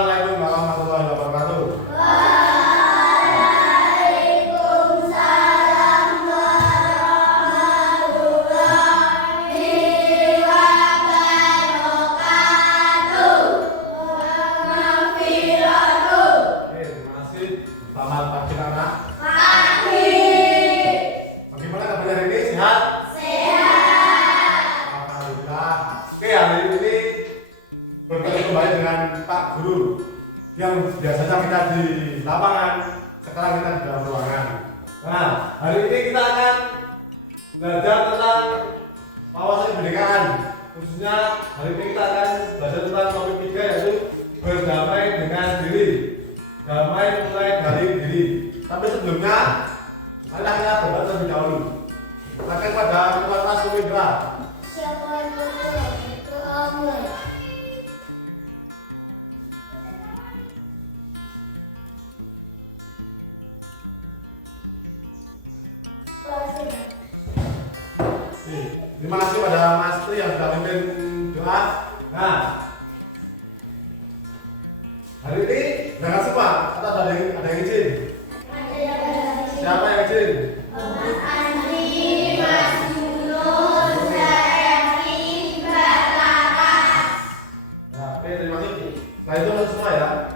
Assalamualaikum warahmatullahi wabarakatuh. Waalaikumsalam warahmatullahi wabarakatuh. Maghfiratuh. Oke, terima kasih. Selamat pagi anak. Pagi. Bagaimana kabar hari ini? Sehat? Sehat. Alhamdulillah. Oke, hari ini bertemu kembali dengan Pak Guru yang biasanya kita di lapangan, sekarang kita di dalam ruangan. Nah, hari ini kita akan belajar tentang wawasan kemerdekaan. Khususnya hari ini kita akan belajar tentang topik 3, yaitu berdamai dengan diri. Damai mulai dari diri. Tapi sebelumnya, marilah kita berdoa terlebih dahulu. Silakan pada ketua kelas Indra. Siapa yang berdoa? Doamu. Terima kasih pada Mas Tri yang sudah memimpin doa. Nah, hari ini berangkat semua atau ada yang izin? Siapa yang izin? Mas Andri, Mas Yunus, Erwin, Mbak Laras. Nah, oke, terima kasih. Nah, itu masuk semua ya.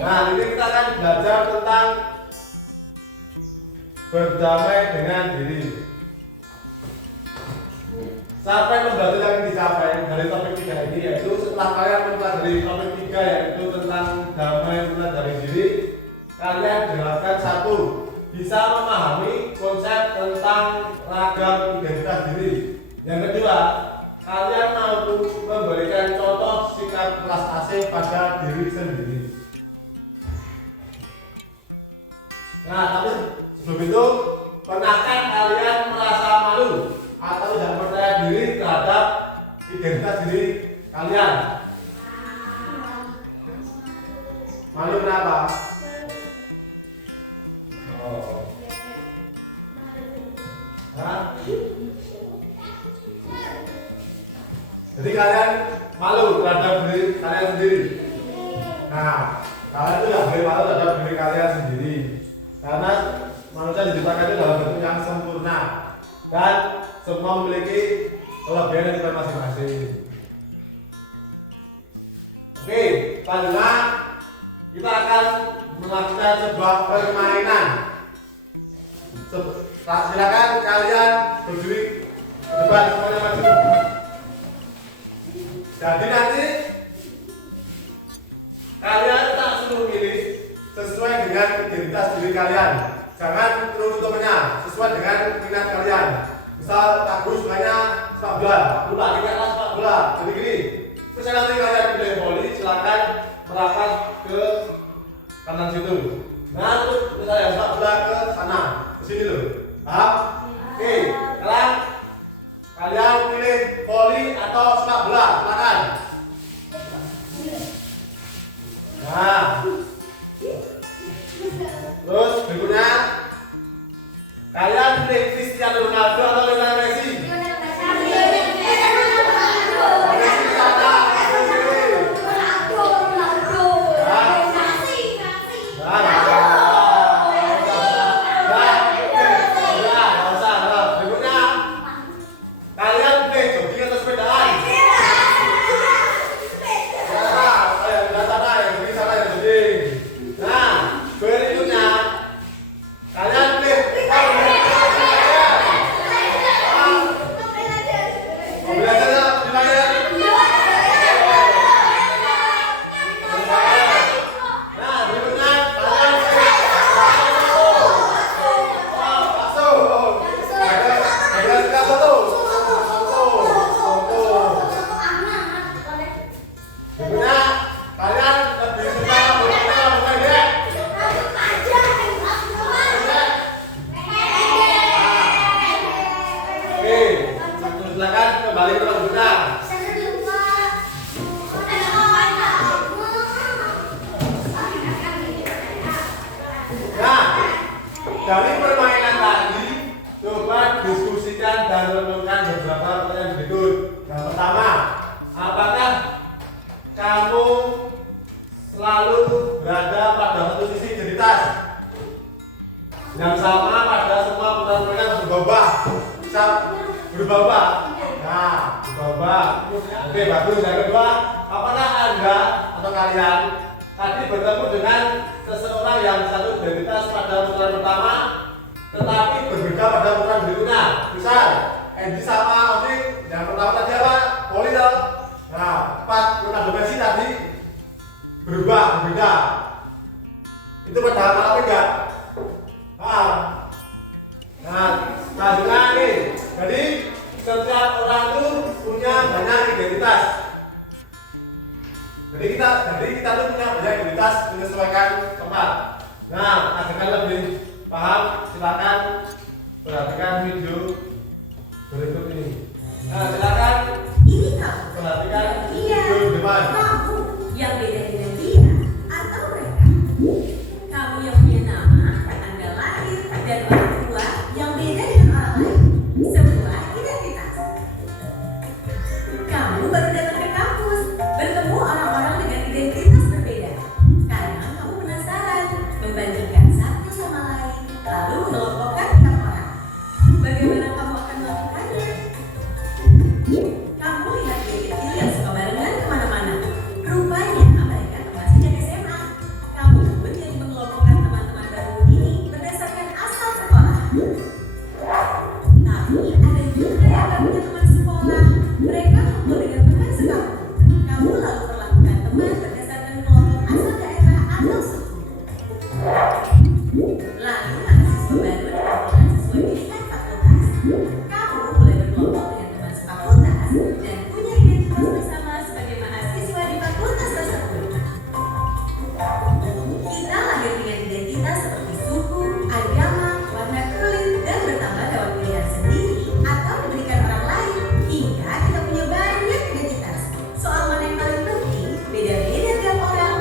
Nah, hari ini kita akan belajar tentang berdamai dengan diri. Sampai membantu yang dicapai dari topik 3 ini, yaitu setelah kalian mempelajari topik 3 yaitu tentang damai mulai dari diri, kalian diharapkan satu, bisa memahami konsep tentang ragam identitas diri. Yang kedua, kalian mampu memberikan contoh sikap belas asih pada diri sendiri. Nah, tapi sebelum itu, pernahkah kalian merasa malu atau tidak percaya diri terhadap identitas diri kalian? Malu kenapa? Oh. Hah? Jadi kalian malu terhadap diri kalian sendiri. Nah, kalian itu tidak boleh malu terhadap diri kalian sendiri, karena manusia diciptakan itu dalam bentuk yang sempurna dan semua memiliki kelebihan dan kekurangan masing-masing. Oke, selanjutnya kita akan melakukan sebuah permainan. Silakan kalian berdiri ke depan semuanya maju. Jadi nanti kalian tak suruh milih sesuai dengan identitas diri kalian. Jangan terus-terusannya sesuai dengan minat kalian. Misal Pak Guru sukanya sepak bola, lupa kita kelas sepak bola, jadi gini. Terus nanti kalian pilih voli, silakan merapat ke kanan situ. Nah, terus misalnya sepak bola ke sana, ke sini loh. Paham? Oke, sekarang kalian pilih voli atau sepak bola, silakan. Nah, terus berikutnya kalian pilih Cristiano Ronaldo atau Lionel Messi? Dari permainan tadi, coba diskusikan dan renungkan beberapa pertanyaan berikut. Yang pertama, apakah kamu selalu berada pada satu sisi identitas yang sama pada semua putaran mereka berubah. Bisa berubah. Nah, berubah. Oke, bagus. Yang kedua, apakah Anda atau kalian tadi bertemu dengan seseorang yang satu identitas pada putaran pertama, tetapi berbeda pada putaran berikutnya? Misal, Andy sama Odi, yang pertama tadi apa? Poli toh. Nah, pas Ronaldo Messi tadi berubah, berbeda. Itu pada apa enggak? Selanjutnya nih, jadi setiap orang itu punya banyak identitas. Jadi kita tuh punya banyak identitas menyesuaikan tempat. Nah, agar lebih paham, silakan perhatikan video berikut ini. Nah, silakan Ini kamu, perhatikan dia, video depan. kamu yang beda dengan dia atau mereka. Kamu yang punya nama, tanggal lahir, dan orang tua yang beda dengan orang lain. Sebuah identitas. Kamu baru datang ke kampus, bertemu orang-orang dengan identitas berbeda. Karena kamu penasaran, membandingkan satu sama lain, lalu mengelompokkan tiap orang. Bagaimana kamu akan melakukannya? Kamu lihat dia kecil yang suka barengan kemana-mana. Rupanya mereka masih dari SMA. Kamu pun jadi mengelompokkan teman-teman baru ini berdasarkan asal sekolah. Tapi ada juga yang gak punya teman sekolah. Mereka kumpul dengan teman sekampung. Kamu lalu perlakukan teman berdasarkan kelompok asal daerah atau suku. Lalu mahasiswa baru dikelompokkan sesuai pilihan fakultas. Kamu boleh berkelompok dengan teman sefakultas dan punya identitas bersama sebagai mahasiswa di fakultas tersebut. Kita lahir dengan identitas seperti suku, agama, warna kulit, dan bertambah lewat pilihan sendiri atau diberikan orang lain hingga kita punya banyak identitas. Soal mana yang paling penting, beda-beda tiap orang.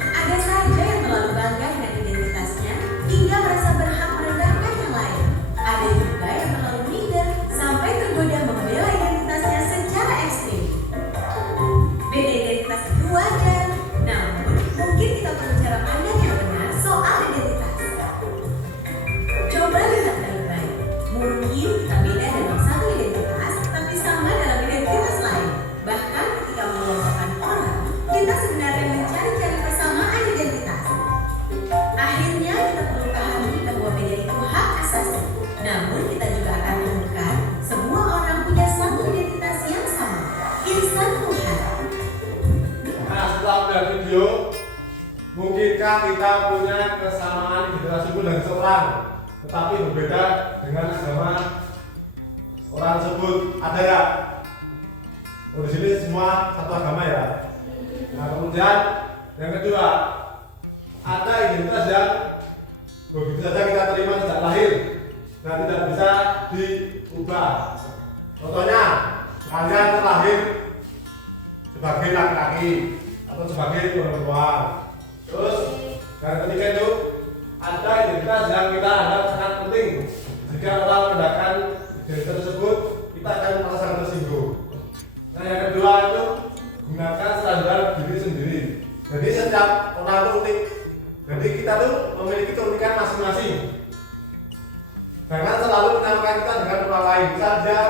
Ada saja yang terlalu bangga dengan identitasnya hingga merasa berhak merendahkan yang lain. Ada juga yang terlalu minder sampai tergoda membela identitasnya secara ekstrim. Beda identitas itu wajar, namun mungkin kita perlu cara pandang yang benar soal identitas. Coba lihat baik-baik. Mungkin kita beda dalam satu identitas, tapi sama dalam identitas lain. Bahkan ketika mengelompokkan orang, kita sebenarnya mencari-cari persamaan identitas. Akhirnya kita perlu pahami bahwa beda itu hak asasi. Namun kita juga akan temukan semua orang punya satu identitas yang sama. Insan Tuhan. Nah, setelah melihat video, mungkinkah kita punya kesamaan identitas suku dan seorang, tetapi berbeda dengan agama orang tersebut? Ada ya? Oh, di sini semua satu agama ya. Nah, kemudian yang kedua, ada identitas yang begitu saja kita terima sejak lahir dan tidak bisa diubah. Contohnya, kalian terlahir sebagai laki-laki atau sebagai perempuan. Terus yang ketiga itu ada identitas yang kita anggap sangat penting. Jika orang menggunakan identitas tersebut, kita akan merasa tersinggung. Nah, yang kedua itu gunakan standar diri sendiri. Jadi setiap orang itu unik. Jadi kita tuh memiliki keunikan masing-masing. Jangan selalu menyamakan kita dengan orang lain. Misal dia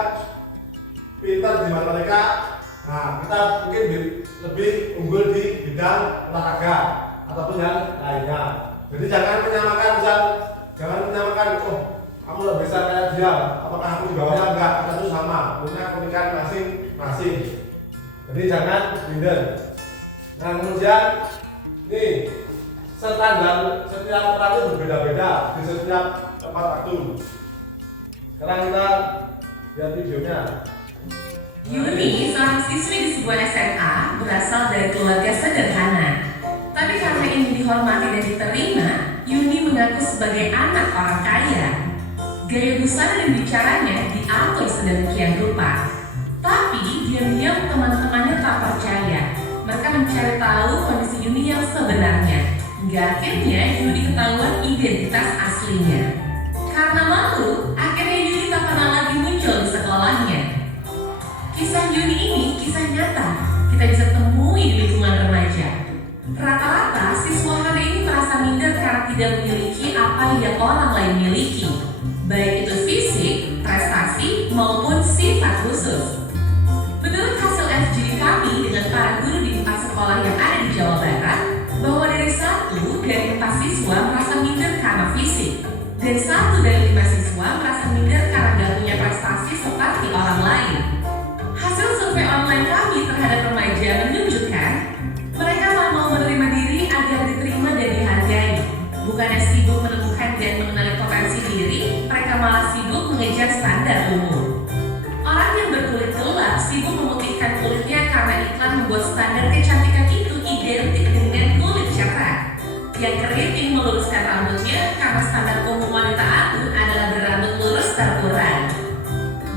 pintar di matematika, nah kita mungkin lebih unggul di bidang olahraga ataupun yang lainnya. Jadi jangan menyamakan, jangan menyamakan, oh kamu lebih bisa kayak dia, apakah aku di bawahnya? Enggak, kita tuh sama, punya keunikan masing-masing. Jadi jangan minder. Nah, kemudian nih, standar setiap orang itu berbeda-beda di setiap tempat waktu. Sekarang kita lihat videonya. Yuni, seorang siswi di sebuah SMA, berasal dari keluarga sederhana. Tapi karena ingin dihormati dan diterima, Yuni mengaku sebagai anak orang kaya. Gaya busana dan bicaranya diatur sedemikian rupa. Tapi diam-diam teman-temannya tak percaya. Mereka mencari tahu kondisi Yuni yang sebenarnya. Hingga akhirnya Yuni ketahuan identitas aslinya. Karena malu, akhirnya Yuni tak pernah lagi muncul di sekolahnya. Kisah Yuni ini kisah nyata. kita bisa temui di lingkungan remaja. Rata-rata siswa hari ini merasa minder karena tidak memiliki apa yang orang lain miliki, baik itu fisik, prestasi, maupun sifat khusus. Menurut hasil FGD kami dengan para guru di 4 sekolah yang ada di Jawa Barat, bahwa dari 1 dari 4 siswa merasa minder karena fisik, dan 1 dari 5 siswa merasa minder karena gak punya prestasi seperti orang lain. Hasil survei online kami terhadap remaja menunjukkan mereka mau menerima diri agar diterima dan dihargai. Bukannya sibuk menemukan dan mengenali potensi diri, mereka malah sibuk mengejar standar umum. Orang yang berkulit gelap sibuk memutihkan kulitnya karena iklan membuat standar kecantikan itu identik dengan kulit cerah. Yang keriting meluruskan rambutnya karena standar umum wanita aku adalah berambut lurus terkurang.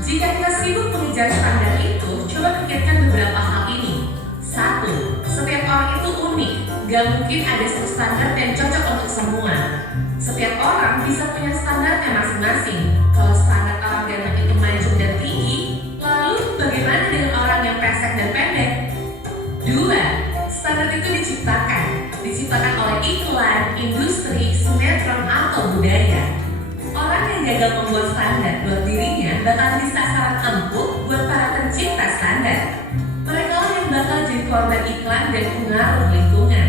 Jika kita sibuk mengejar standar itu, coba pikirkan beberapa hal ini. 1. Setiap orang itu unik, gak mungkin ada satu standar yang cocok untuk semua. Setiap orang bisa punya standarnya masing-masing. Kalau standar orang ganteng itu maju dan tinggi, lalu bagaimana dengan orang yang pesek dan pendek? 2. Standar itu diciptakan oleh iklan, industri, sinetron, atau budaya. Orang yang gagal membuat standar buat dirinya bakal jadi sasaran empuk buat para pencipta standar. Mereka lah yang bakal jadi korban iklan dan pengaruh lingkungan.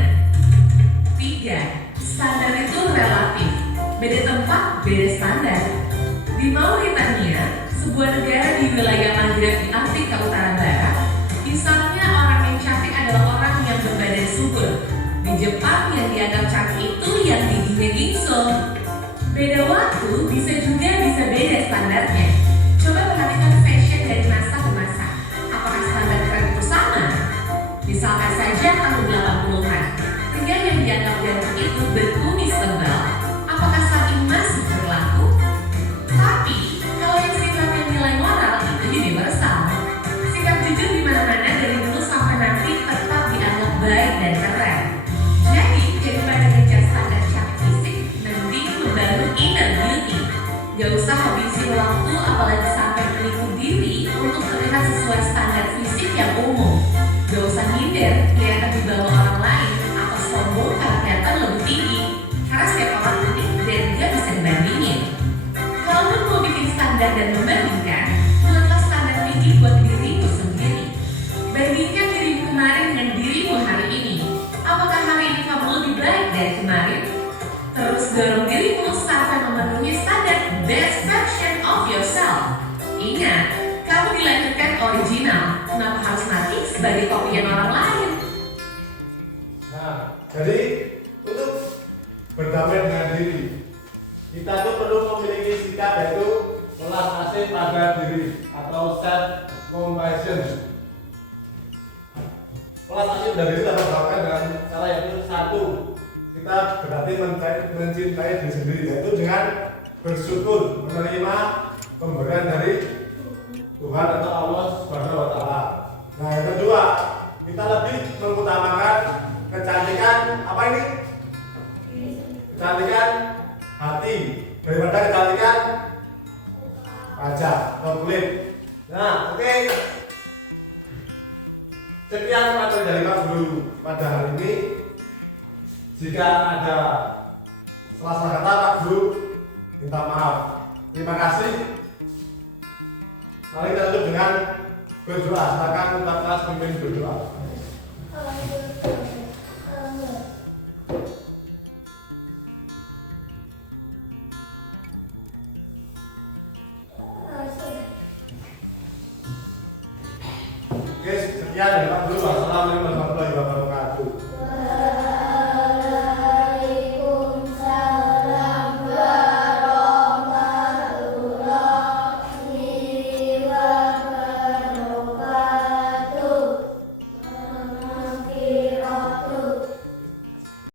3. Standar itu relatif. Beda tempat, beda standar. Di Mauritania, sebuah negara di wilayah Maghreb di Afrika Utara Barat, misalnya orang yang cantik adalah orang yang berbadan subur. Di Jepang yang dianggap cantik itu yang giginya gingsel. Beda waktu bisa beda standarnya. Coba perhatikan fashion dari masa ke masa. Apakah standar tren itu sama? Misalkan saja tahun 80-an, pria yang dianggap ganteng itu berkumis tebal. Apakah saat ini masih berlaku? Tapi kalau yang sifatnya nilai moral itu universal. Sikap jujur di mana-mana dari dulu sampai nanti tetap dianggap baik dan keren. Jadi daripada ngejar standar cantik fisik, mending membangun inner beauty. Gak usah habisin waktu apalagi sampai menipu diri untuk terlihat sesuai standar fisik yang umum. Gak usah minder kelihatan di bawah orang lain atau sombong karena kelihatan lebih tinggi. Karena setiap orang unik dan dia bisa dibandingin. Kalau mau bikin standar dan membandingkan, buatlah standar tinggi buat dirimu sendiri. Bandingkan dirimu kemarin dengan dirimu hari ini. Apakah hari ini kamu lebih baik dari kemarin? Terus dorong dirimu sampai memenuhi standar best version of yourself. Ingat, kamu dilahirkan original. Kenapa harus mati sebagai kopian orang lain? Nah, jadi untuk berdamai dengan diri, kita tuh perlu memiliki sikap yaitu welas asih pada diri atau self compassion. Welas asih pada diri dapat dilakukan dengan cara yaitu 1. Kita berarti mencintai diri sendiri, yaitu dengan bersyukur menerima pemberian dari Tuhan atau Allah Subhanahu wa Ta'ala. Nah, yang kedua, kita lebih mengutamakan kecantikan apa ini? Kecantikan hati daripada kecantikan wajah atau kulit. Nah, oke. Sekian materi dari Pak Guru pada hari ini. Jika ada salah-salah kata Pak Guru, minta maaf. Terima kasih. Mari kita tutup dengan berdoa. Silakan Pak Kelas pimpin berdoa. Oke, sekian dari Pak Guru. Wassalamualaikum warahmatullahi wabarakatuh.